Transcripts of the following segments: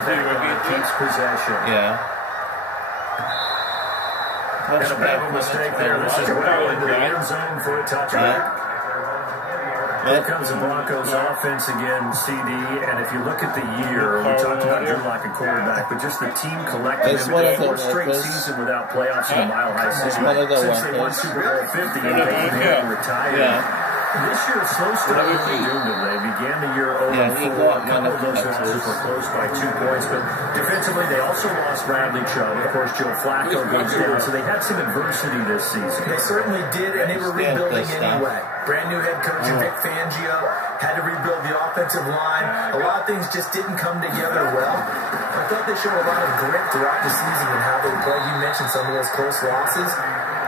Keeps possession. Yeah. And a bit of a mistake there. This is well into the end zone for a touchback. Here comes the Broncos offense again, CD, and if you look at the year, we talked about Drew Lock and quarterback, but just the team collectively, the fourth straight season without playoffs in the Mile High City since they won Super Bowl 50 and they retired. This year, a slow start really doomed them. They began the year 0-4. A couple of those losses were close by 2 points, but defensively, they also lost Bradley Chubb. Of course, Joe Flacco goes down, so they had some adversity this season. They certainly did, and they were rebuilding anyway. Brand new head coach Vic Fangio had to rebuild the offensive line. A lot of things just didn't come together well. I thought they showed a lot of grit throughout the season and how they played. You mentioned some of those close losses.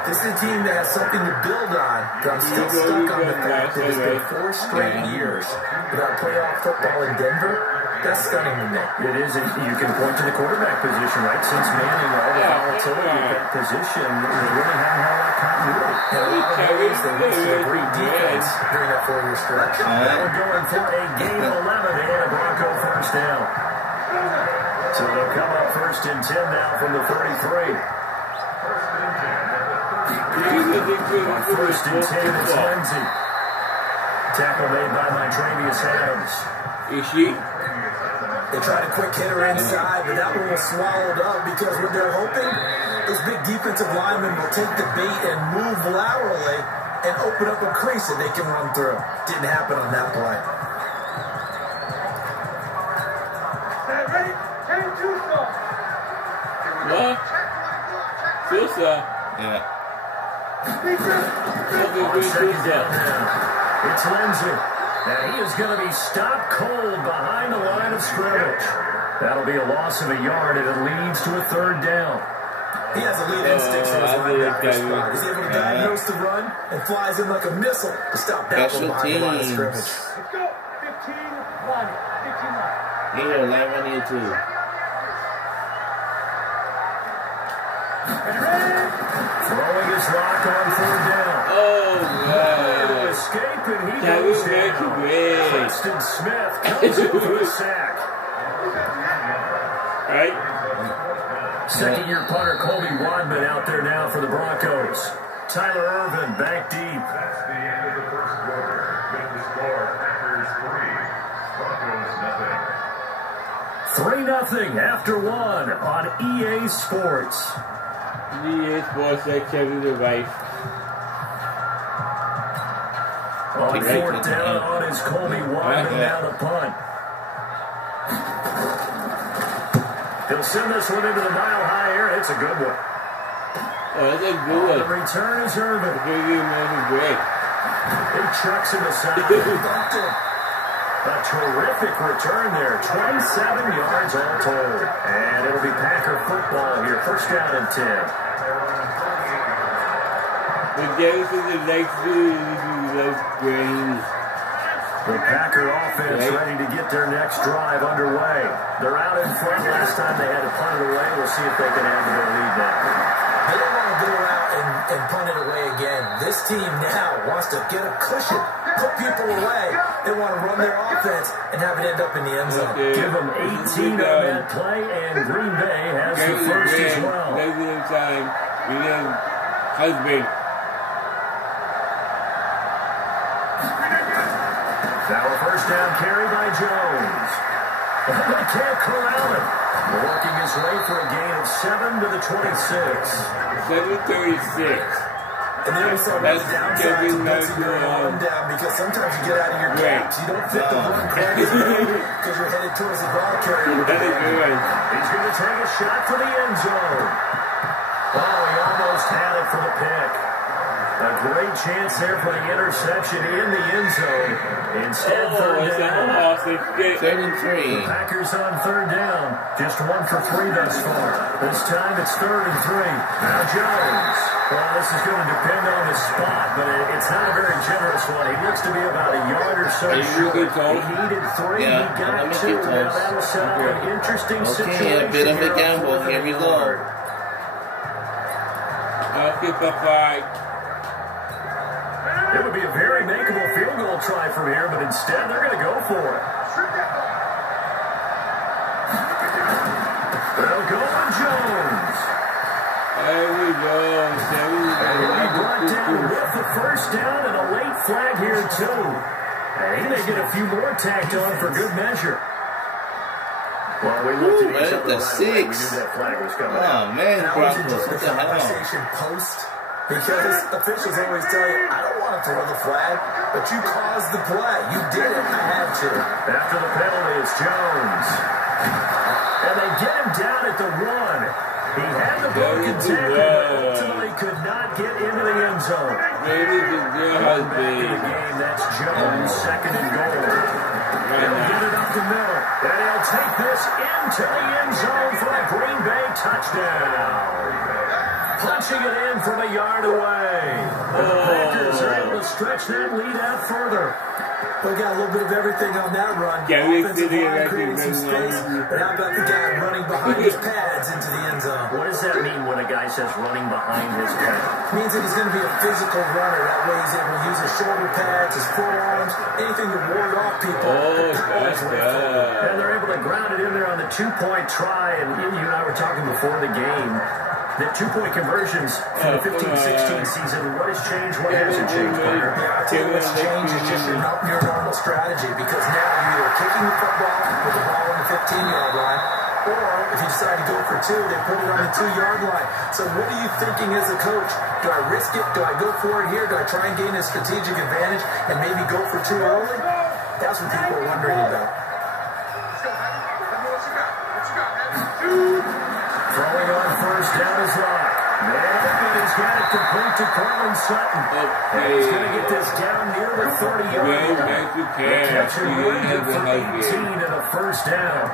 This is a team that has something to build on, but I'm still stuck on the fact that it's been 4 straight years without playoff football in Denver. That's stunning to me. It is. You can point to the quarterback position, right? Since Manning, all the volatility at that position, they really haven't had a lot of continuity. And a lot of ways they went to a great defense during that 4-year stretch. Now we're going for a gain of 11 and a Bronco first down. So they'll come up 1st and 10 now from the 33. On 1st and 10, it's Lindsey. Tackle made by Montravius Adams. They tried a quick hitter inside, but that one was swallowed up because what they're hoping is big defensive linemen will take the bait and move laterally and open up a crease that they can run through. Didn't happen on that play. What? Yeah. On 2nd down now, it's Lindsey. And he is going to be stopped cold behind the line of scrimmage. That'll be a loss of a yard, and it leads to a 3rd down. He has elite instincts in his linebacker spot. He's able to diagnose the run and flies in like a missile to stop that one behind the line of scrimmage. Let's go. 15-1. 15-1. Here, 11-2. Throwing his rock on 3rd down. Oh, Trying to escape, and he goes down. Preston Smith comes in for the sack. Right? 2nd-year punter Colby Wadman out there now for the Broncos. Tyler Irvin back deep. That's the end of the 1st quarter. With the score, Packers 3, Broncos 0. 3-0 after 1 on EA Sports. EA Sports, they carry the right. On 4th down on is Colby Wadman now the punt. He'll send this one into the Mile High air. It's a good one. Oh, that's a good one. The return is Irvin. Great. He trucks him aside. A terrific return there. 27 yards all told. And it'll be Packer football here. 1st down and 10. The Davis is the next green. The Packer offense ready to get their next drive underway. They're out in front. Last time they had to punt it away. We'll see if they can add to their lead now. They don't want to go out and punt it away again. This team now wants to get a cushion, put people away. They want to run their offense and have it end up in the end zone. Give them 18 on that play, and Green Bay has the first as well. Time. Husband. Now a 1st down carry by Jones. They can't corral him. Working his way for a gain of 7 to the 26. 7:36. And then we saw the downside to blitzing your run down because sometimes you get out of your gaps. You don't fit the run crazy because you're headed towards the ball carrier. That is good. He's going to take a shot for the end zone. Oh, he almost had it for the pick. A great chance there for the interception in the end zone. Instead, 3rd down. 33. The Packers on 3rd down. Just 1 for 3 thus far. This time it's 3rd and 3. Now Jones. Well, this is going to depend on the spot, but it's not a very generous one. He looks to be about a yard or so short. He needed 3. He got 2. Now that'll set up an interesting situation. A bit of a gamble. Here we go. I'll keep a 5. It would be a very makeable field goal try from here, but instead they're going to go for it. Jones. There we go. And he brought down with the first down and a late flag here, too. And he may get a few more tacked on for good measure. Well, we looked at each other right away. We knew that flag was coming. Oh, man, Broncos, What what the the hell? conversation post? Because officials always tell you, I don't want to throw the flag, but you caused the play. You did it. I had to. After the penalty, it's Jones. And they get him down at the 1. He had the broken tackle, but ultimately could not get into the end zone. Maybe the girl has Back in the game, that's Jones, second and goal. He'll get it up the middle, and he'll take this into the end zone for a Green Bay touchdown. Punching it in from a yard away. The Packers are able to stretch that lead out further. We got a little bit of everything on that run. Yeah, we Offensive did line it. creating some space, but how about the guy running behind his pads into the end zone? What does that mean when a guy says running behind his head? Means that he's going to be a physical runner. That way he's able to use his shoulder pads, his forearms, anything to ward off people. Oh, that's good. And they're able to ground it in there on the two-point try. And you and I were talking before the game. The two-point conversions from the 15-16 season, what has changed? What hasn't changed, Parker? Yeah, I tell you what's changed is just your normal strategy, because now you're either kicking the football with the ball on the 15-yard line, or if you decide to go for two, they put it on the 2-yard line. So what are you thinking as a coach? Do I risk it? Do I go for it here? Do I try and gain a strategic advantage and maybe go for two early? That's what people are wondering about. Throwing on first down is Locke. And he's got it complete to Cortland Sutton. And he's going to get this down near the 30-yard line. Catch and run good for 18 and a first down.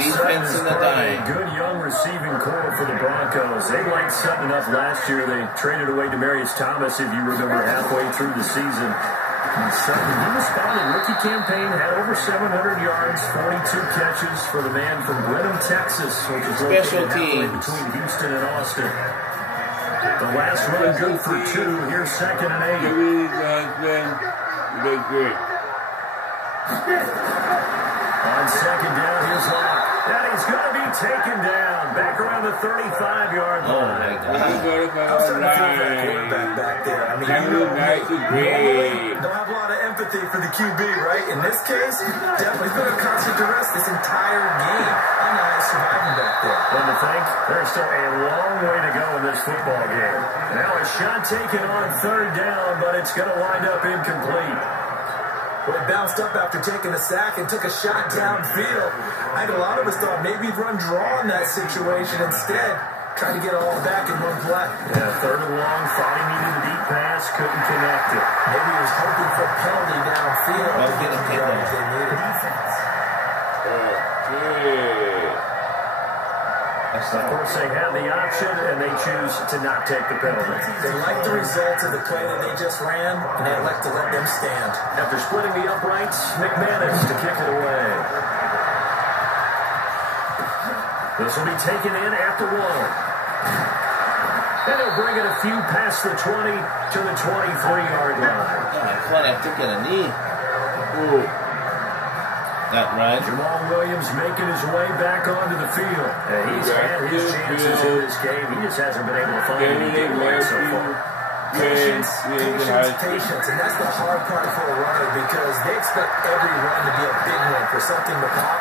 Defense in the dime. Good young receiving core for the Broncos. They lighted Sutton up last year. They traded away Demaryius Thomas, if you remember, halfway through the season. And Sutton, he responded. Rookie campaign, had over 700 yards, 42 catches for the man from Brenham, Texas, which is located halfway between Houston and Austin. The last run good for 2. Here's 2nd and 8. On 2nd down, here's Locke. And he's going to be taken down. Back around the 35-yard line. I'm starting to feel that quarterback back there. I mean, don't have a lot of empathy for the QB, right? In this case, definitely put a constant duress this entire game. I don't know how he's surviving back there. And to think, there's still a long way to go in this football game. Now a shot taken on 3rd down, but it's going to wind up incomplete. Well, he bounced up after taking a sack and took a shot downfield. I think a lot of us thought maybe he'd run draw in that situation instead. Trying to get it all back in one play. Yeah, 3rd and long, thought he needed a deep pass, couldn't connect it. Maybe he was hoping for a penalty downfield. Well, get a penalty. They needed. Of course, they have the option, and they choose to not take the penalty. They like the results of the play that they just ran, and they elect to let them stand. After splitting the uprights, McManus to kick it away. This will be taken in at the 1. And he'll bring it a few past the 20 to the 23-yard line. I took it a knee. Ooh. That right. Jamal Williams making his way back onto the field. And he's had his chances in this game. He just hasn't been able to find any big ones so far. Patience. And that's the hard part for a runner, because they expect every run to be a big one for something to pop.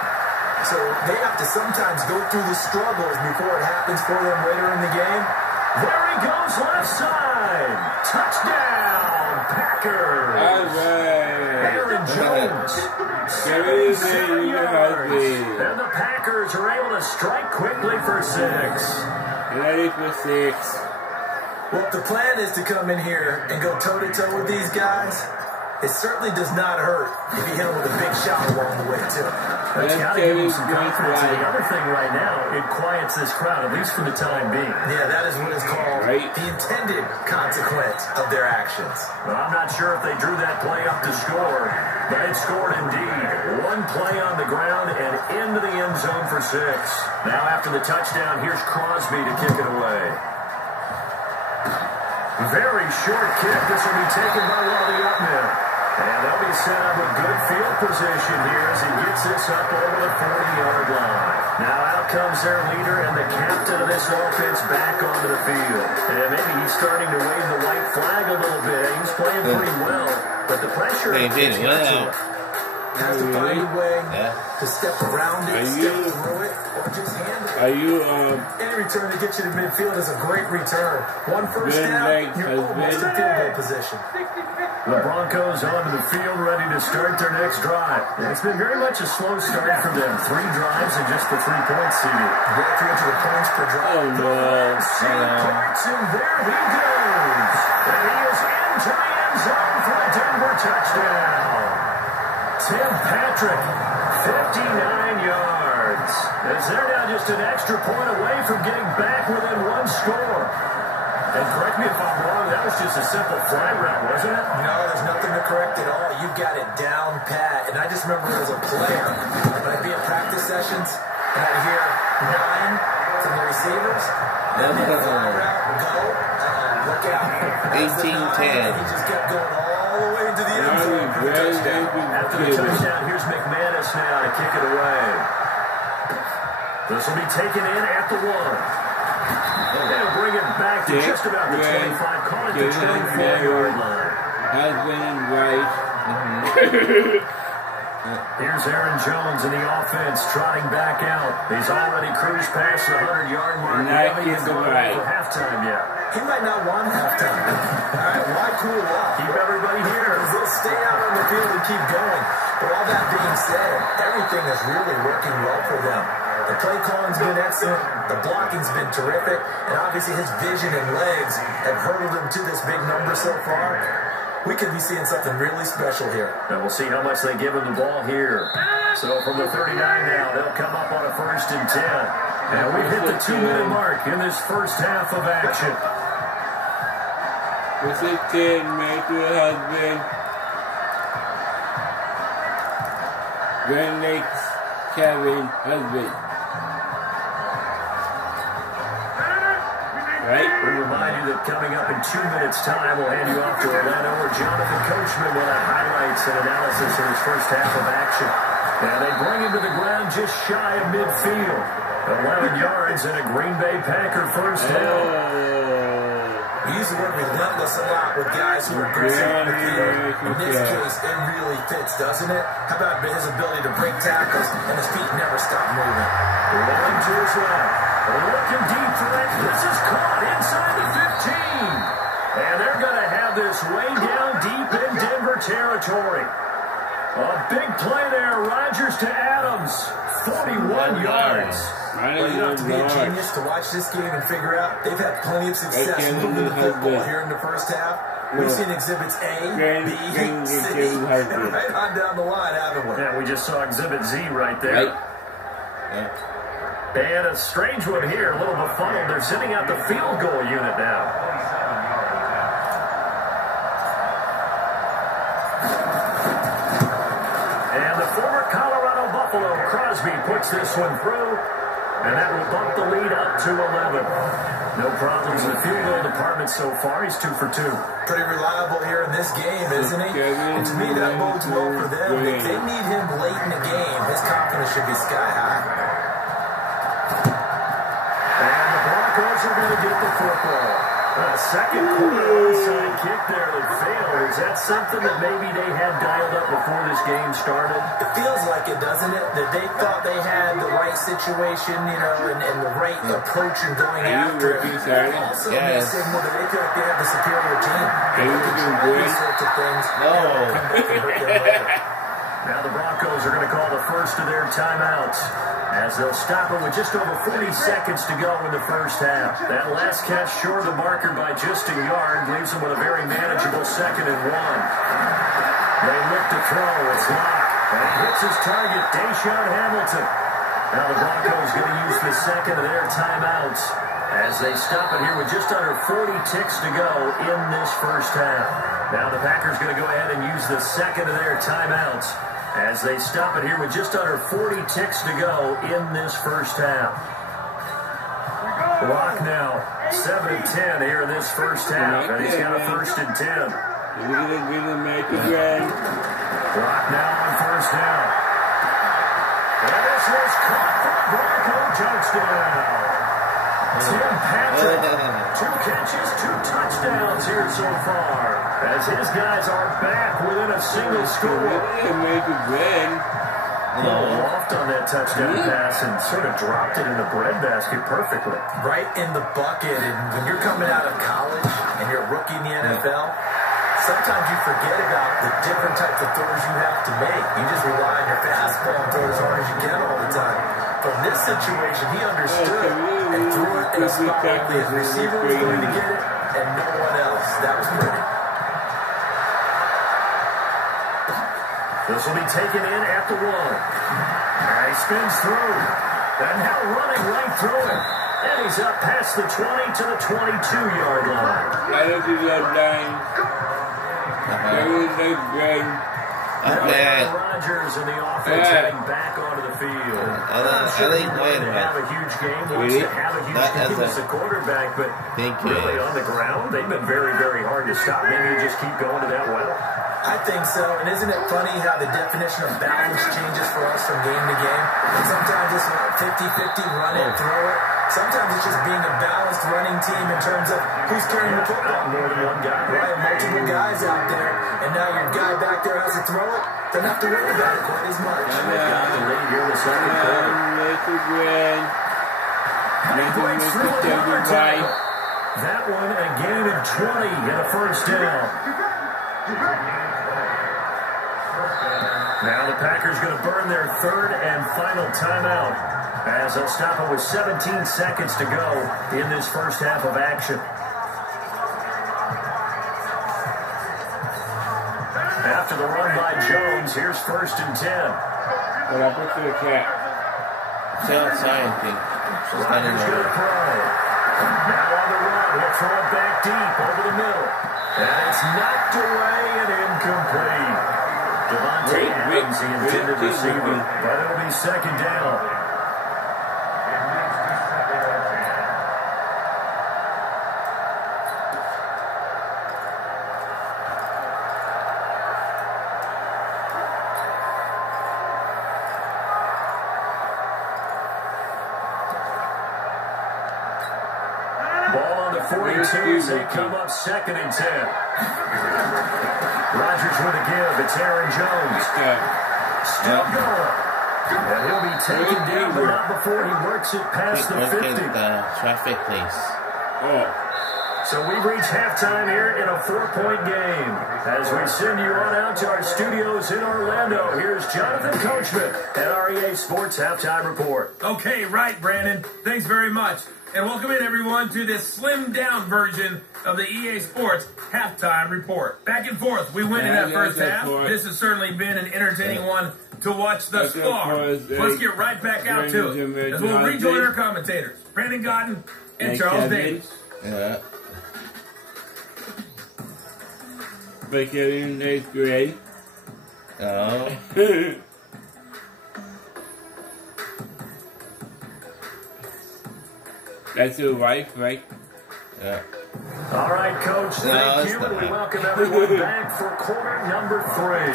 So they have to sometimes go through the struggles before it happens for them later in the game. There he goes, left side. Touchdown, Packers. Aaron Jones. 77 yards. And the Packers are able to strike quickly for 6. Ready for 6. Well, if the plan is to come in here and go toe-to-toe with these guys, it certainly does not hurt if you hit them with a big shot along the way, too. That's got to give them some confidence. And the other thing right now, it quiets this crowd, at least for the time being. Yeah, that is what is called the intended consequence of their actions. Well, I'm not sure if they drew that play up to score, but it scored indeed. One play on the ground and into the end zone for 6. Now after the touchdown, here's Crosby to kick it away. Very short kick. This will be taken by one of the up men. And they'll be set up with good field position here as he gets this up over the 40-yard line. Now out Out comes their leader and the captain of this offense back onto the field. And maybe he's starting to wave the white flag a little bit. He's playing pretty well, but the pressure has to find a way to step around it, step through it, or just handle it. Any return to get you to midfield is a great return. One first down, you're almost in field goal position. The Broncos onto the field, ready to start their next drive. And it's been very much a slow start for them. 3 drives and just the 3 points seeded. Breakthrough into the points per drive. Oh, no. Points, and there he goes. And he is into the end zone for a Denver touchdown. Tim Patrick, 59 yards. As they're now just an extra point away from getting back within 1 score. And correct me if I'm wrong, that was just a simple fly route, wasn't it? No, there's nothing to correct at all. You've got it down pat. And I just remember as a player, when I'd be at practice sessions, and I'd hear 9 from the receivers. And then fly route, go, look out. 18-10. He just kept going all the way into the end zone for the touchdown. After the touchdown, here's McManus now to kick it away. This will be taken in at the 1. They'll bring it back to just about the 25. Call it the 24-yard line. Husband, wife. Here's Aaron Jones in the offense, trotting back out. He's already cruised past the 100-yard mark. We haven't even gone for halftime yet. He might not want halftime. All right, why cool off? Keep everybody here. They'll stay out on the field and keep going. But all that being said, everything is really working well for them. The play calling's been excellent. The blocking's been terrific. And obviously his vision and legs have hurdled him to this big number so far. We could be seeing something really special here. And we'll see how much they give him the ball here. So from the 39 now, they'll come up on a 1st and 10. And we've hit the 2-minute mark in this first half of action. What's a kid made to a husband? Grand Lakes Kevin husband. Right? We remind you that coming up in 2 minutes' time, we'll hand you off to Orlando or Jonathan Coachman with our highlights and analysis of his first half of action. Now they bring him to the ground just shy of midfield. 11 yards and a Green Bay Packer first down. We use the word relentless a lot with guys who are aggressive on the field. In this case, it really fits, doesn't it? How about his ability to break tackles and his feet never stop moving? Rolling to his left. Looking deep for it. This is caught inside the 15. And they're going to have this way down deep in Denver territory. A big play there. Rodgers to Adams. 41 yards. Well, you don't have to be a genius to watch this game and figure out they've had plenty of success moving the football here in the first half. We've seen exhibits A, B, C, and right on down the line, haven't we? Yeah, we just saw exhibit Z right there. And a strange one here, a little befuddled. They're sending out the field goal unit now. And the former Colorado Buffalo, Crosby, puts this one through. And that will bump the lead up to 11. No problems in the field goal department so far. He's 2 for 2. Pretty reliable here in this game, isn't he? And to me, that bodes well for them. If they need him late in the game, his confidence should be sky high. And the Broncos are going to get the football. A second quarter onside kick there that failed. Is that something that maybe they had dialed up before this game started? It feels like it, doesn't it? That they thought they had the right situation, you know, and the right approach in going after it. Also, they signal that they feel like they have the superior team. They can try these sorts of things. Now the Broncos are going to call the first of their timeouts as they'll stop it with just over 40 seconds to go in the first half. That last catch short of the marker by just a yard leaves them with a very manageable 2nd and 1. They look to throw. It's locked. And he hits his target, Deshaun Hamilton. Now the Broncos going to use the second of their timeouts as they stop it here with just under 40 ticks to go in this first half. Now the Packers going to go ahead and use the second of their timeouts as they stop it here with just under 40 ticks to go in this first half. Clock now 7-10 here in this first half, and he's got a 1st and 10. He's going to make it right. Clock now on 1st down. And this was caught for the Broncos touchdown. Tim Patrick, 2 catches, 2 touchdowns here so far. As his guys are back within a single score. Loft on that touchdown pass and sort of dropped it in the breadbasket perfectly. Right in the bucket. And when you're coming out of college and you're a rookie in the NFL, sometimes you forget about the different types of throws you have to make. You just rely on your fastball and throw as hard as you can all the time. But in this situation, he understood and threw it in a spot where his receiver was going to get it and no one else. That was pretty. This will be taken in at the 1. And he spins through. And now running right through it. And he's up past the 20 to the 22-yard line. I don't do that line. There was no gun. Rodgers and the offense heading back onto the field. I'm sure he wanted to have a huge game, wants to have a huge game as a quarterback, but really on the ground, they've been very, very hard to stop. Maybe you just keep going to that well. I think so, and isn't it funny how the definition of balance changes for us from game to game? Sometimes it's 50-50, run it, throw it. Sometimes it's just being a balanced running team in terms of who's carrying the football. More than one guy. Right, multiple guys out there, and now your guy back there has to throw it. Doesn't have to worry about it quite as much. Got the lead here in the second quarter. And he breaks through another tackle. That one a gain of 20 and a first down. Now the Packers going to burn their 3rd and final timeout as they'll stop it with 17 seconds to go in this first half of action. After the run by Jones, here's 1st and 10. What happened to the cat? It's outside, I think. Rodgers going to throw. Now on the run, he'll throw it back deep over the middle. And it's knocked away and incomplete. Devontae Adams, the intended receiver, but it'll be 2nd down. Ball on the 42 as they come up 2nd and 10. Rodgers with a give. It's Aaron Jones. Still going. And he'll be taken down, but not before he works it past the 50. Traffic, please. So we've reached halftime here in a 4-point game. As we send you on out to our studios in Orlando, here's Jonathan Coachman at REA Sports Halftime Report. Okay, right, Brandon. Thanks very much. And welcome in, everyone, to this slimmed-down version of the EA Sports Halftime Report. Back and forth, we win in that first half. This has certainly been an entertaining one to watch thus far. Let's get right back out to it, as we'll rejoin our commentators, Brandon Godden and Charles Davis. Yeah. But in 8th grade. Oh. That's your wife, right? Yeah. All right, Coach, thank you, and we welcome everyone back for quarter number 3.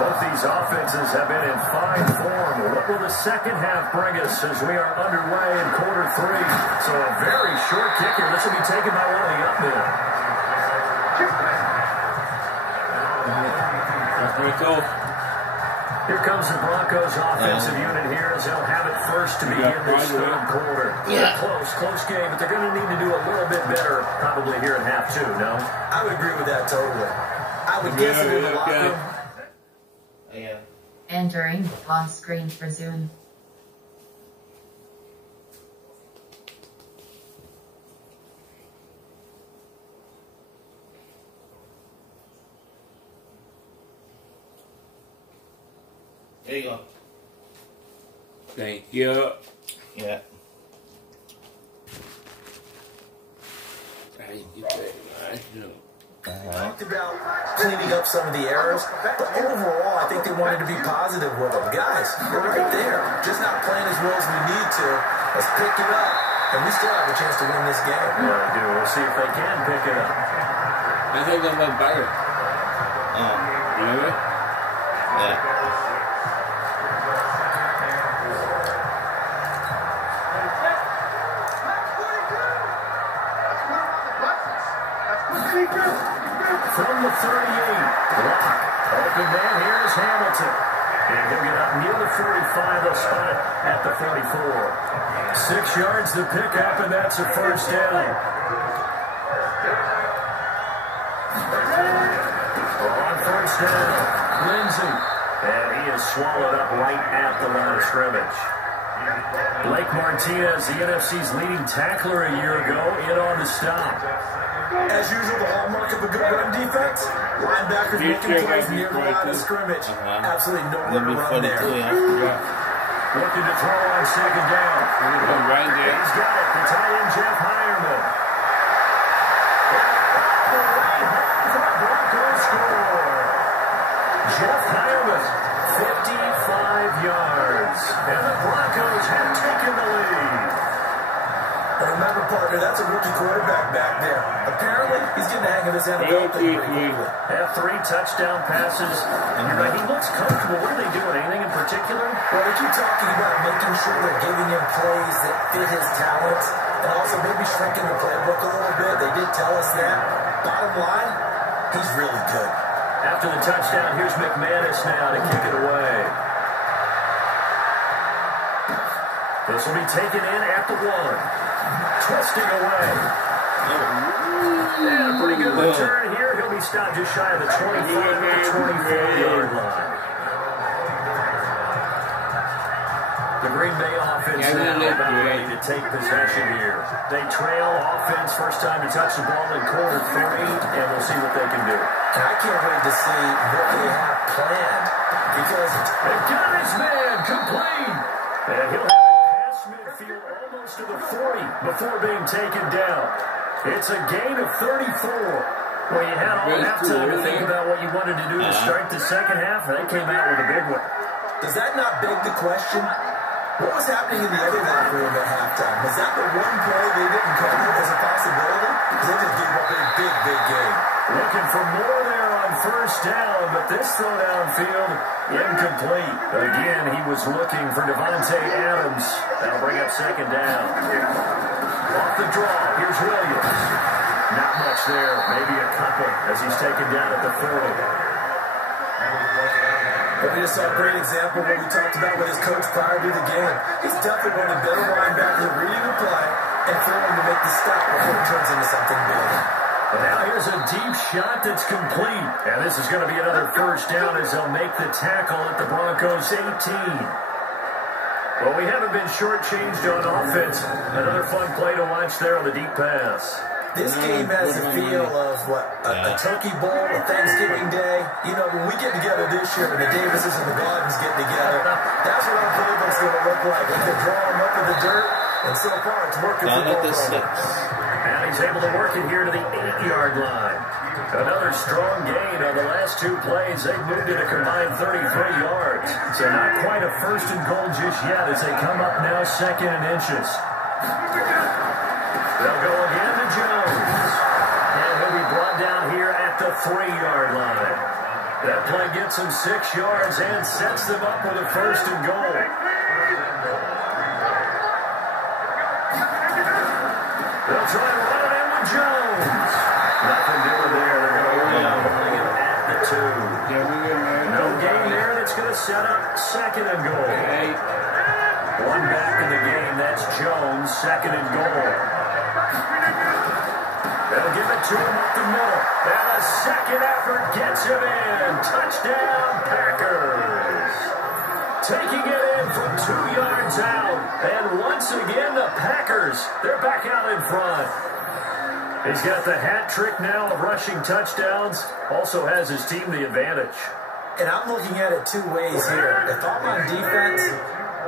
Both these offenses have been in fine form. What will the second half bring us as we are underway in quarter 3? So a very short kick here. This will be taken by one of the up men. Here comes the Broncos offensive unit here as they'll have it first to begin this 3rd quarter. Yeah. Close game, but they're going to need to do a little bit better probably here in half 2, no? I would agree with that totally. I would guess it in the locker room. Yeah. Entering lost screen for Zoom. There you go. Thank you. Yeah. Thank you very much. Talked about cleaning up some of the errors, but overall, I think they wanted to be positive with them. Guys, we're right there. Just not playing as well as we need to. Let's pick it up, and we still have a chance to win this game. Yeah, I do. We'll see if they can pick it up. I think I'm a better. Really? Yeah. Hamilton. And he'll get up near the 45. They'll spot it at the 44. 6 yards to pick up, and that's a first down. On first down, Lindsey. And he is swallowed up right at the line of scrimmage. Blake Martinez, the NFC's leading tackler a year ago, in on the stop. As usual, the hallmark of a good run defense, linebackers making plays near the line of scrimmage. Absolutely nowhere to run there. Looking to throw on second down. Right there. He's got it. The tight end, Jeff Heuerman. The Broncos score. Jeff Heuerman, 55 yards. And the Broncos have taken the lead. And remember, partner, that's a rookie quarterback back there. Apparently, he's getting the hang of this NFL thing pretty quickly. Have 3 touchdown passes. And you're right, he looks comfortable. What are they doing? Anything in particular? Well, they keep talking about making sure they're giving him plays that fit his talents and also maybe shrinking the playbook a little bit. They did tell us that. Bottom line, he's really good. After the touchdown, here's McManus now to kick it away. This will be taken in at the 1. Twisting away. And a pretty good return here. He'll be stopped just shy of the 25 to 24-yard line. The Green Bay offense now about ready to take possession here. They trail offense first time to touch the ball in quarter 3, and we'll see what they can do. And I can't wait to see what they have planned because they've got his man complete. And he'll have it past midfield almost to the 40 before being taken down. It's a gain of 34. Well, you had all halftime to think about what you wanted to do to start the second half, and they came out with a big one. Does that not beg the question? What was happening in the other locker room at halftime? Was that the one play they didn't call as a possibility? Because they just gave up a big game. Looking for more there on first down, but this throw downfield, incomplete. Again, he was looking for Devontae Adams. That'll bring up second down. Off the draw, here's Williams. Not much there, maybe a couple as he's taken down at the 40. But we just saw a great example of what we talked about with his coach prior to the game. He's definitely one of the better linebackers reading the play and throwing to make the stop before it turns into something big. And now here's a deep shot that's complete. And this is going to be another first down as they'll make the tackle at the Broncos 18. Well, we haven't been shortchanged on offense. Another fun play to watch there on the deep pass. This game has the feel of, a turkey bowl, a Thanksgiving day. You know, when we get together this year and the Davises and the Gardens get together, that's what our playbook's going to look like. They draw them up in the dirt, and so far it's working for both of them. And he's able to work it here to the 8-yard line. Another strong gain on the last 2 plays. They've moved it a combined 33 yards. So not quite a first and goal just yet as they come up now second and inches. They'll go again to Jones. And he'll be brought down here at the 3-yard line. That play gets him 6 yards and sets them up with a first and goal. They'll try and run it in with Jones. Nothing doing there. They're going to work on holding him at the 2. No gain there, and it's going to set up second and goal. One back in the game. That's Jones, second and goal. They'll give it to him up the middle. And a second effort gets him in. Touchdown, Packers. Taking it in from 2 yards out. And once again, the Packers, they're back out in front. He's got the hat trick now of rushing touchdowns. Also has his team the advantage. And I'm looking at it 2 ways here. If I'm on defense,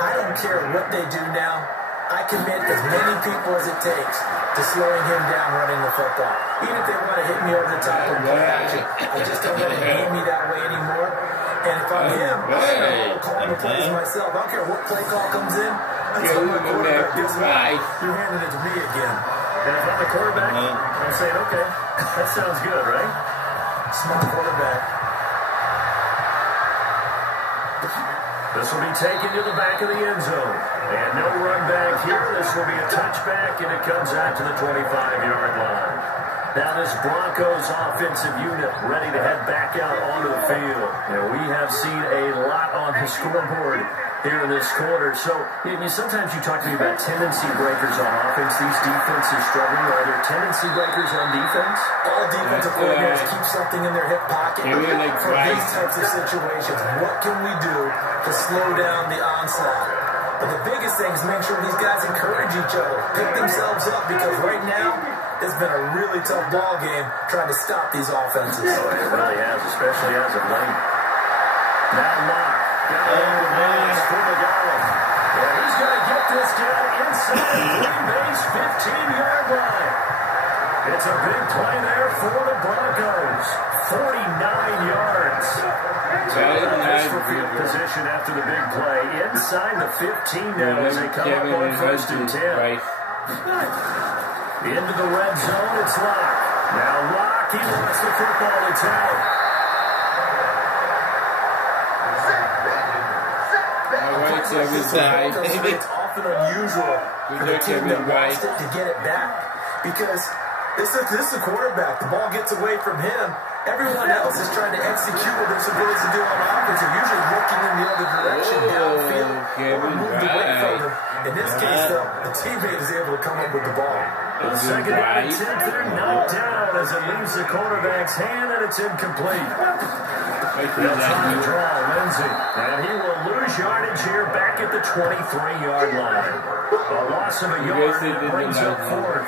I don't care what they do now. I commit as many people as it takes to slowing him down running the football. Even if they want to hit me over the top and play action, I just don't let it hit me that way anymore. And if I'm him, I'm calling the plays myself. I don't care what play call comes in. I tell my quarterback, guess what? You're handing it to me again. And if I'm the quarterback, I'm saying, okay, that sounds good, right? Smart quarterback. This will be taken to the back of the end zone. And no run back here. This will be a touchback, and it comes out to the 25-yard line. Now this Broncos offensive unit ready to head back out onto the field. We have seen a lot on the scoreboard here in this quarter. So sometimes you talk to me about tendency breakers on offense. These defenses struggling. Are there tendency breakers on defense? All defensive coordinators keep something in their hip pocket for these types of situations. What can we do to slow down the onslaught? But the biggest thing is make sure these guys encourage each other, pick themselves up, because right now it's been a really tough ball game trying to stop these offenses. Oh, it really has, especially as of late. Now Locke. Got a little advance for the goal. And he's going to get this down inside the Green Bay's 15-yard line. It's a big play there for the Broncos. 49 yards. Nice for field position after the big play. Inside the 15 now as they come up on 1st and 10. Into the red zone, it's Locke. Now Locke, he wants the football, it's out. It's often unusual for the team that lost it to get it back, because this is a quarterback. The ball gets away from him. Everyone else is trying to execute what they're supposed to do on offense. They're usually looking in the other direction downfield or moved away from him. In this case, though, the teammate is able to come up with the ball. The second attempt, they're knocked down as it leaves the quarterback's hand, and it's incomplete. They'll try to draw Lindsay, and he will lose yardage here back at the 23-yard line. A loss of a yard that brings up fourth.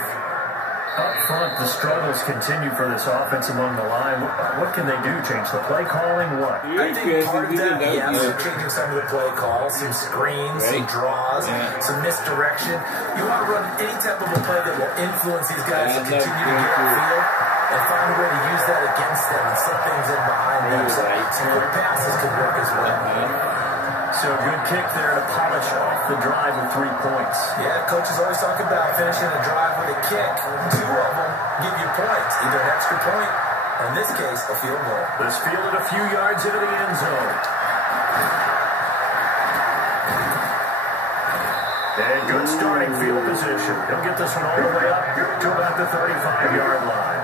Up front, the struggles continue for this offense along the line. What can they do? Change the play calling? What? I think part of that, changing some of the play calls, some screens, some draws, some misdirection. You want to run any type of a play that will influence these guys to continue to get upfield and find a way to use that against them and set things in behind them. So some quick passes could work as well. So a good kick there to polish off the drive with 3 points. Yeah, coaches always talk about finishing a drive with a kick. 2 of them give you points, either an extra point, or in this case, a field goal. This fielded a few yards into the end zone. And good starting field position. He'll get this one all the way up to about the 35-yard line.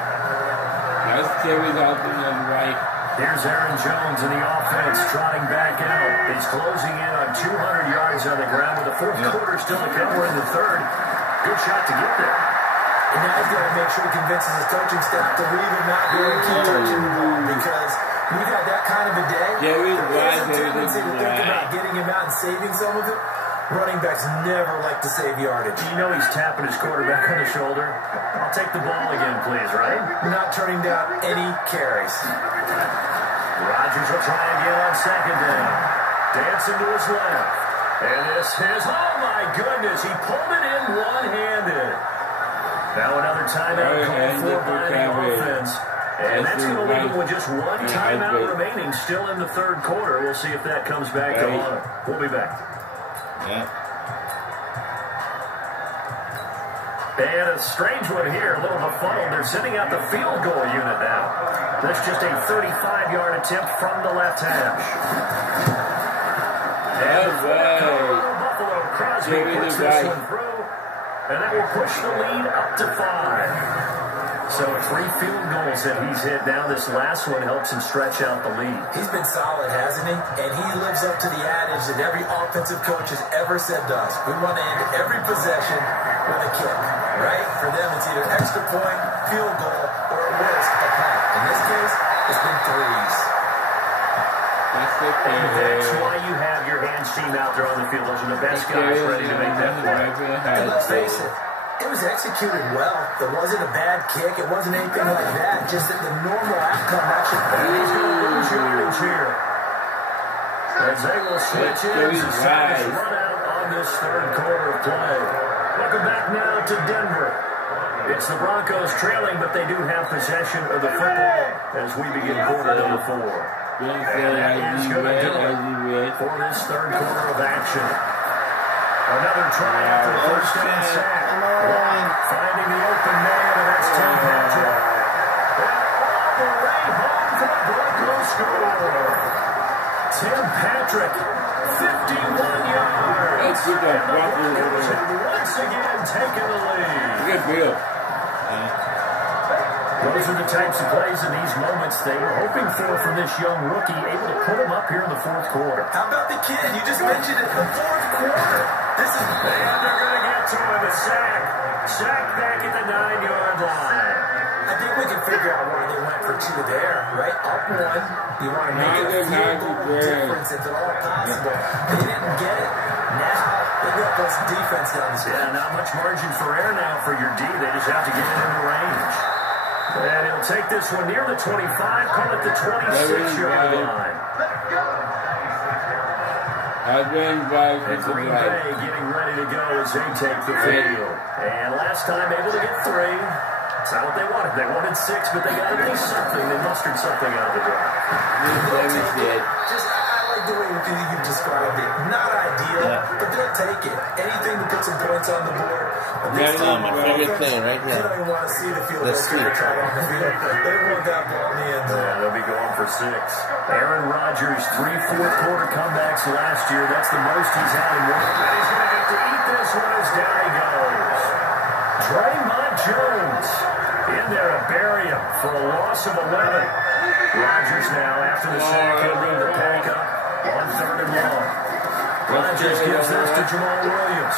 Nice carries out to the right. Here's Aaron Jones in the offense, trotting back out. He's closing in on 200 yards on the ground with the fourth quarter still to come. We're in the third. Good shot to get there. And now he's got to make sure he convinces his coaching staff to leave him out here and keep touching the ball, because we've had that kind of a day. There's a tendency to think about getting him out and saving some of it. Running backs never like to save yardage. You know he's tapping his quarterback on the shoulder. I'll take the ball again, please, right? Not turning down any carries. Rodgers will try again on second down. Dancing to his left. And this is, oh my goodness, he pulled it in one-handed. Now another timeout called for by the offense. And that's going to leave him with just one timeout remaining, still in the third quarter. We'll see if that comes back to honor. We'll be back. And a strange one here, a little befuddled. They're sending out the field goal unit now. That's just a 35-yard attempt from the left hash. And Buffalo Crosby puts this one through, and that will push the lead up to 5. So 3 field goals that he's hit now. This last one helps him stretch out the lead. He's been solid, hasn't he? And he lives up to the adage that every offensive coach has ever said to us. We want to end every possession with a kick, right? For them, it's either extra point, field goal, or at worst, a punt. In this case, it's been 3s. That's why you have your hands team out there on the field. Those are the best guys ready to make that play. And let's face it, it was executed well. It wasn't a bad kick. It wasn't anything like that. Just that the normal outcome actually. He's going to lose yardage here. As they will switch in to run out on this third quarter of play. Welcome back now to Denver. It's the Broncos trailing, but they do have possession of the football as we begin quarter number 4. And that is going to do it for this third quarter of action. Another try after the first down sack. Finding the open man, and that's Tim Patrick. And all the way home for the Broncos score. Tim Patrick, 51 yards. And the Broncos have once again taken the lead. Good deal. Those are the types of plays in these moments they were hoping for from this young rookie, able to put him up here in the fourth quarter. How about the kid? You just mentioned it, the fourth quarter. This is... And they're going to get to him, a sack. Sack back at the 9-yard line. I think we can figure out why they went for two there, right? Up one, you want to make it a field goal difference if at all possible. They didn't get it. Now, they got plus defense down the stretch. Yeah, not much margin for error now for your D. They just have to get it in the range. And he'll take this one near the 25, call it the 26-yard line. And Green Bay getting ready to go as they take the field. And last time able to get 3. That's not what they wanted. They wanted 6, but they got at least something. They mustered something out of the drive. I like the way you described it. Not ideal, but they'll take it. Anything to put some points on the board. My favorite thing right They here. don't even want to see the field goal kicker try on the field. They want that ball in the end zone. Yeah, they'll be going for 6. Aaron Rodgers, 3 fourth-quarter comebacks last year. That's the most he's had in one. And he's going to have to eat this one as down he goes. Draymond Jones in there to bury him for a loss of 11. Rodgers now, after the sack, he'll lead the pack up on 3rd and long. Rodgers gives this to Jamal Williams.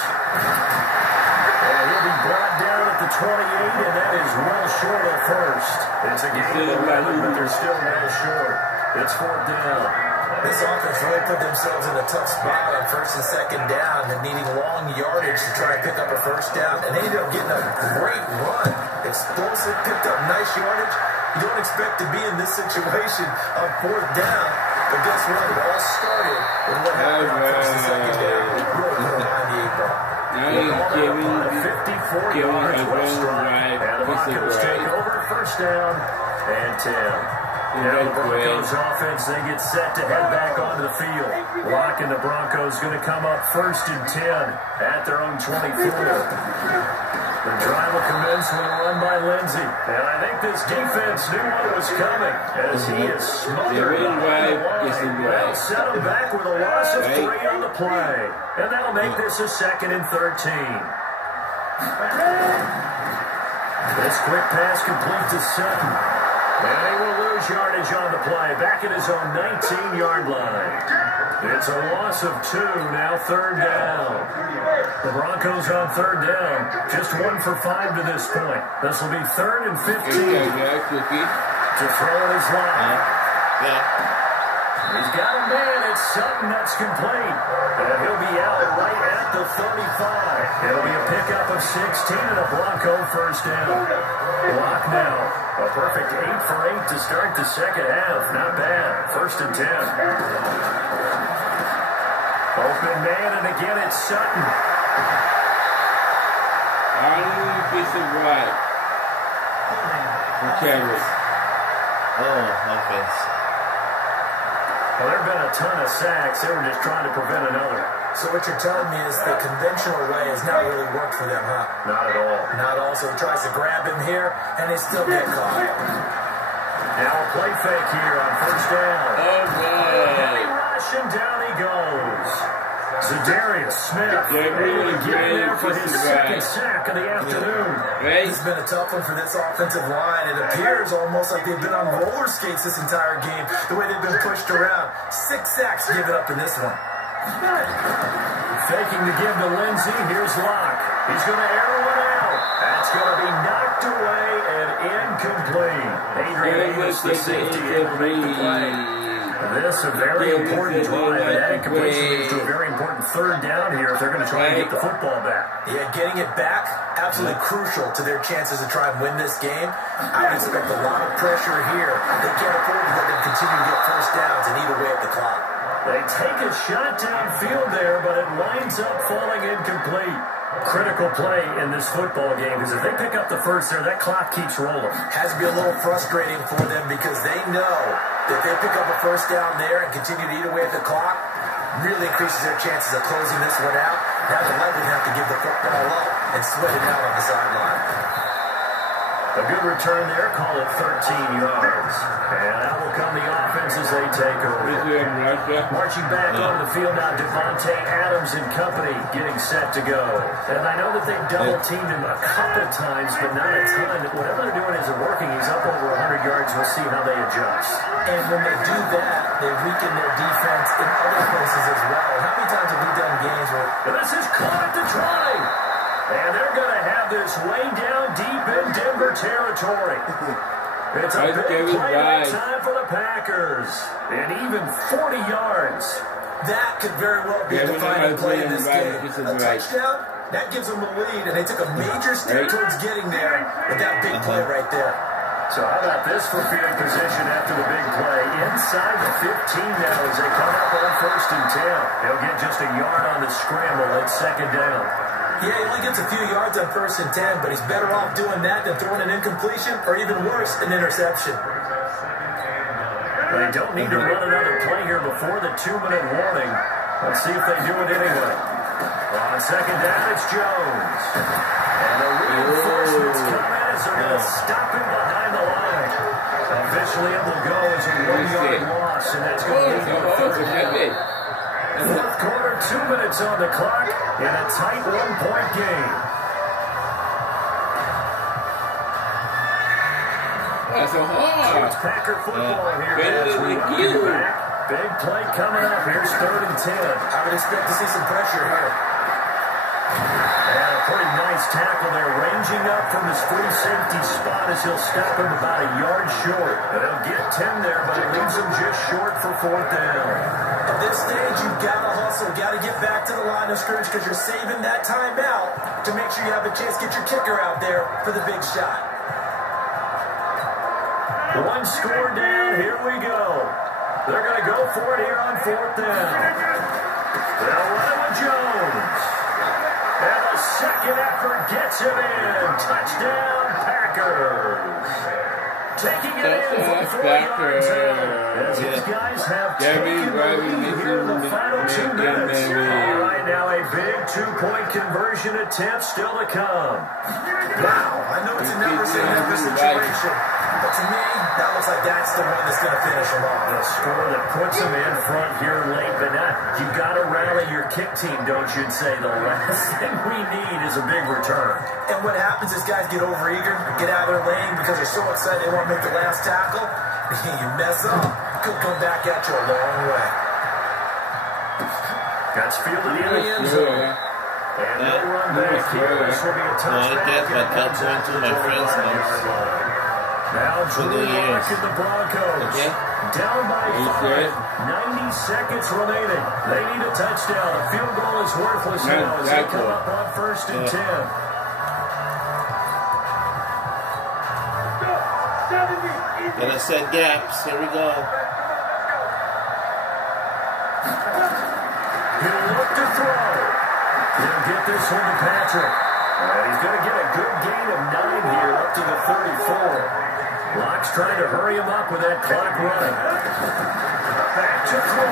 And he'll be brought down at the 28, and that is well short of first. It's a game of 11, but they're still well short. It's 4th down. This offense really put themselves in a tough spot on 1st and 2nd down and needing long yardage to try and pick up a 1st down. And they ended up getting a great run. Explosive, picked up nice yardage. You don't expect to be in this situation on 4th down. But guess what? It all started with what happened on 1st and 2nd down. Really put them behind the 8 ball. Now he's giving 54 yards West drive. And the Broncos take over 1st down and 10. Now the Broncos offense, they get set to head back onto the field. Locke and the Broncos going to come up 1st and 10 at their own 24. The drive will commence with a run by Lindsey. And I think this defense knew what was coming as he is smothered on the line. They'll set him back with a loss of 3 on the play. And that'll make this a 2nd and 13. This quick pass complete to Sutton. And he will lose yardage on the play, back at his own 19-yard line. It's a loss of 2, now 3rd down. The Broncos on 3rd down, just 1 for 5 to this point. This will be 3rd and 15 to throw in his line. He's got a man, it's Sutton, that's complete. And he'll be out right at the 35. It'll be a pickup of 16 and a Bronco 1st down. Block now. A perfect 8 for 8 to start the 2nd half. Not bad. 1st and 10. Open man, and again it's Sutton. Piece of right. Carry. Offense. Well, there have been a ton of sacks. They were just trying to prevent another. So what you're telling me is the conventional way has not really worked for them, huh? Not at all. Not all. So he tries to grab him here, and they still get caught. Now a play fake here on 1st down. Heavy rush, and down he goes. Zadarius Smith able to get there for his 2nd sack of the afternoon. This has been a tough one for this offensive line. It appears almost like they've been on roller skates this entire game, the way they've been pushed around. 6 sacks given up in this one. Faking to give to Lindsey. Here's Locke. He's going to arrow it out. That's going to be knocked away and incomplete. Adrian Amos, the safety, able to make the play. This a very important drive. That incompletion leads to a very important 3rd down here if they're going to try and get the football back. Yeah, getting it back, absolutely crucial to their chances to try and win this game. I would expect a lot of pressure here. They can't afford to let them continue to get 1st downs and eat away at the clock. They take a shot downfield there, but it winds up falling incomplete. Critical play in this football game because if they pick up the 1st there, that clock keeps rolling. Has to be a little frustrating for them because they know that they pick up a 1st down there and continue to eat away at the clock, really increases their chances of closing this one out. Now they're likely to have to give the football up and sweat it out on the sideline. A good return there, call it 13 yards. And that will come the offense as they take over. Marching back on the field now, Devontae Adams and company getting set to go. And I know that they've double-teamed him a couple times, but not a ton. Whatever they're doing isn't working. He's up over 100 yards. We'll see how they adjust. And when they do that, they weaken their defense in other places as well. How many times have we done games where... But this is caught at the 20. And they're going to have this way down deep in Denver territory. It's a big play that time for the Packers. And even 40 yards. That could very well be a defining play in this game. A touchdown, that gives them a lead. And they took a major step towards getting there with that big play right there. So how about this for field position after the big play? Inside the 15 now as they come up on 1st and 10. They'll get just a yard on the scramble at 2nd down. Yeah, he only gets a few yards on 1st and 10, but he's better off doing that than throwing an incompletion or even worse, an interception. They don't need to run another play here before the 2-minute warning. Let's see if they do it anyway. On 2nd down, it's Jones. And the reinforcements come in as they're going to stop him behind the line. Officially, it will go as a 1-yard loss, and that's going to be the 3rd down. 4th quarter, 2 minutes on the clock in a tight 1-point game. That's a hard. It's Packer football here as we welcome back. Big play coming up. Here's 3rd and 10. I would expect to see some pressure here. And a pretty nice tackle there, ranging up from his free safety spot as he'll stop him about a yard short. But he'll get 10 there, but it leaves him just short for 4th down. At this stage, you've got to hustle, got to get back to the line of scrimmage because you're saving that timeout to make sure you have a chance to get your kicker out there for the big shot. 1 score down, here we go. They're going to go for it here on 4th down. They'll run with Jones. And the second effort gets him in. Touchdown, Packers. Taking it in for 4 yards as these guys have taken the lead here in the final 2 minutes. All right, now a big 2-point conversion attempt still to come. Wow, I know it's a never-say-never situation, but to me, that looks like that's the one that's going to finish them off. The score that puts them in front here late, but not. You got to rally your kick team, don't you say? The last thing we need is a big return. And what happens is guys get overeager, get out of their lane because they're so excited they want to make the last tackle. You mess up, could come back at you a long way. Got fielded in the end zone. And no run back here. This will be a touchback. Now Drew Lock in the Broncos. Down by 5. 90 seconds remaining. They need a touchdown. The field goal is worthless now as they come up on 1st and 10. Gonna set gaps. Here we go. He'll look to throw. He'll get this one to Patrick. And he's going to get a good gain of 9 here up to the 34. Locke's trying to hurry him up with that clock running. Back to throw.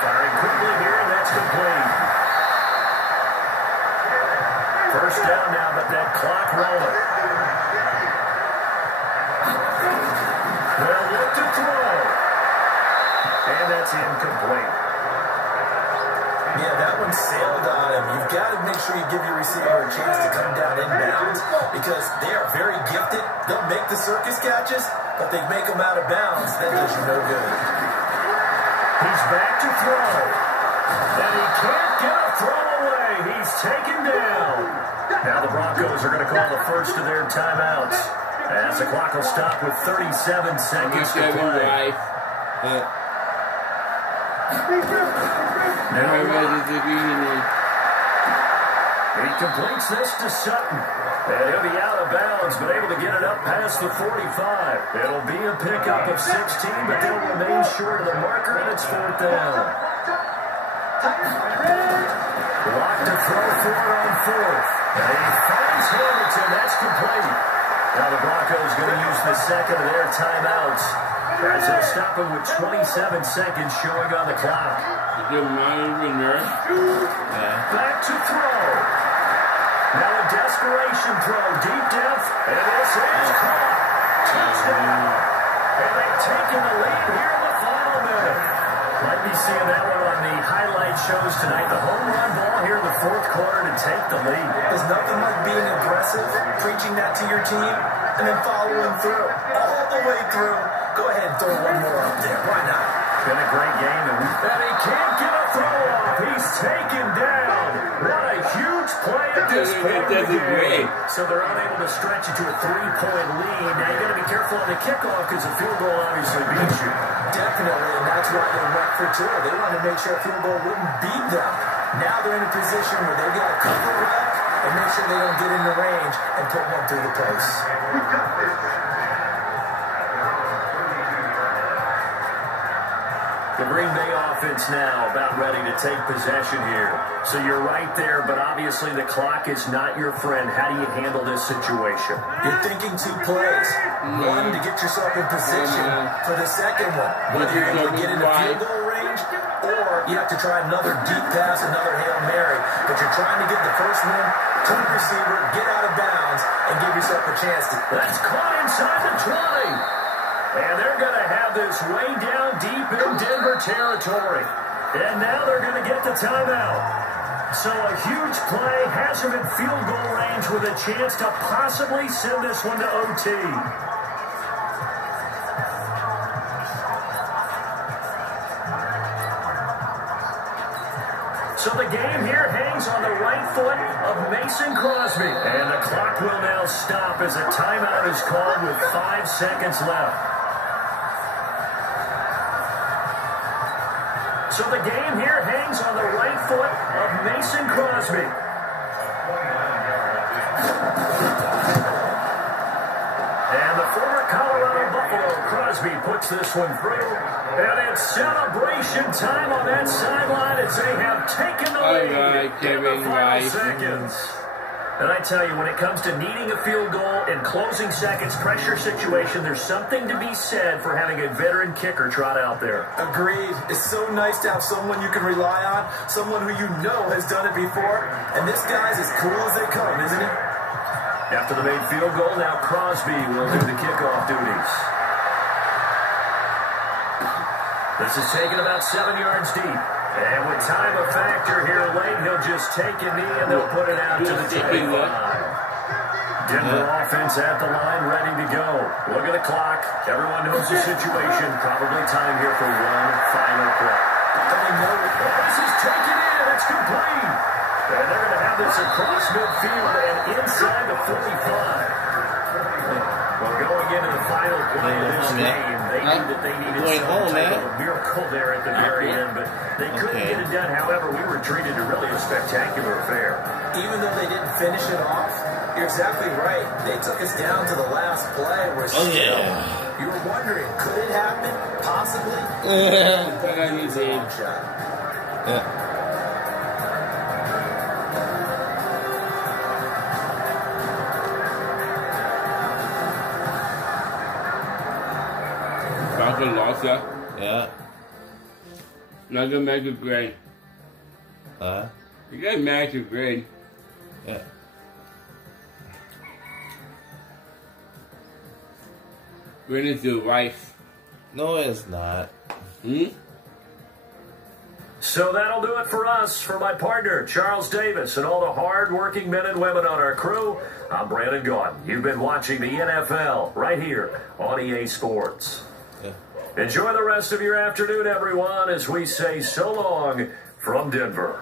Firing quickly here, and that's complete. 1st down now, but that clock rolling. They'll look to throw. And that's incomplete. Yeah, that one sailed on him. You've got to make sure you give your receiver a chance to come down inbounds because they are very gifted. They'll make the circus catches, but they make them out of bounds. That does you no good. He's back to throw. And he can't get a throw away. He's taken down. Now the Broncos are going to call the first of their timeouts as the clock will stop with 37 seconds to play. Now he completes this to Sutton. And he'll be out of bounds, but able to get it up past the 45. It'll be a pickup of 16, but they'll remain short of the marker, and it's 4th down. Lock to throw for on 4th. And he finds Hamilton. That's complete. Now the Broncos going to use the second of their timeouts as they'll stop him with 27 seconds showing on the clock. Back to throw. Now a desperate desperation throw, deep depth, and this is caught. Touchdown. And they've taken the lead here in the final minute. Might be seeing that one on the highlight shows tonight. The home run ball here in the fourth quarter to take the lead. There's nothing like being aggressive, preaching that to your team, and then following through, all the way through. Go ahead and throw one more up there. Why not? Been a great game, and he can't get a throw off. He's taken down. What a huge play at this point of the game. So they're unable to stretch it to a 3-point lead. Now you got to be careful on the kickoff because the field goal obviously beats you. Definitely, and that's why they went for two. They wanted to make sure a field goal wouldn't beat them. Now they're in a position where they've got to cover it up and make sure they don't get in the range and put one through the post. The Green Bay offense now about ready to take possession here. So you're right there, but obviously the clock is not your friend. How do you handle this situation? You're thinking two plays. One, to get yourself in position for the second one. Whether you're able to get into field goal range, or you have to try another deep pass, another Hail Mary. But you're trying to get the first one to the receiver, get out of bounds, and give yourself a chance to. That's caught inside the 20. And they're going to have this way down deep in Denver territory. And now they're going to get the timeout. So a huge play has them in field goal range with a chance to possibly send this one to OT. So the game here hangs on the right foot of Mason Crosby. And the clock will now stop as a timeout is called with 5 seconds left. So the game here hangs on the right foot of Mason Crosby. And the former Colorado Buffalo Crosby puts this one through. And it's celebration time on that sideline as they have taken the lead in the final seconds. And I tell you, when it comes to needing a field goal in closing seconds pressure situation, there's something to be said for having a veteran kicker trot out there. Agreed. It's so nice to have someone you can rely on, someone who you know has done it before. And this guy's as cool as they come, isn't he? After the made field goal, now Crosby will do the kickoff duties. This is taken about 7 yards deep. And with time a factor here late, he'll just take a knee and they'll put it out to the 25. Denver offense at the line, ready to go. Look at the clock. Everyone knows the situation. Probably time here for one final play. This is taken in. It's complete. And they're going to have this across midfield and inside the 45. Well, going into the final play of this game, they needed some type of a miracle there at the very end, but they couldn't get it done. However, we were treated to really a spectacular affair. Even though they didn't finish it off, you're exactly right. They took us down to the last play. You were wondering, could it happen? Possibly. Yeah. Broncos lost, Yeah. Not gonna make it great. You gotta match it great. Yeah. Winning to life. No, it's not. So that'll do it for us. For my partner, Charles Davis, and all the hard-working men and women on our crew, I'm Brandon Gaudin. You've been watching the NFL right here on EA Sports. Enjoy the rest of your afternoon, everyone, as we say so long from Denver.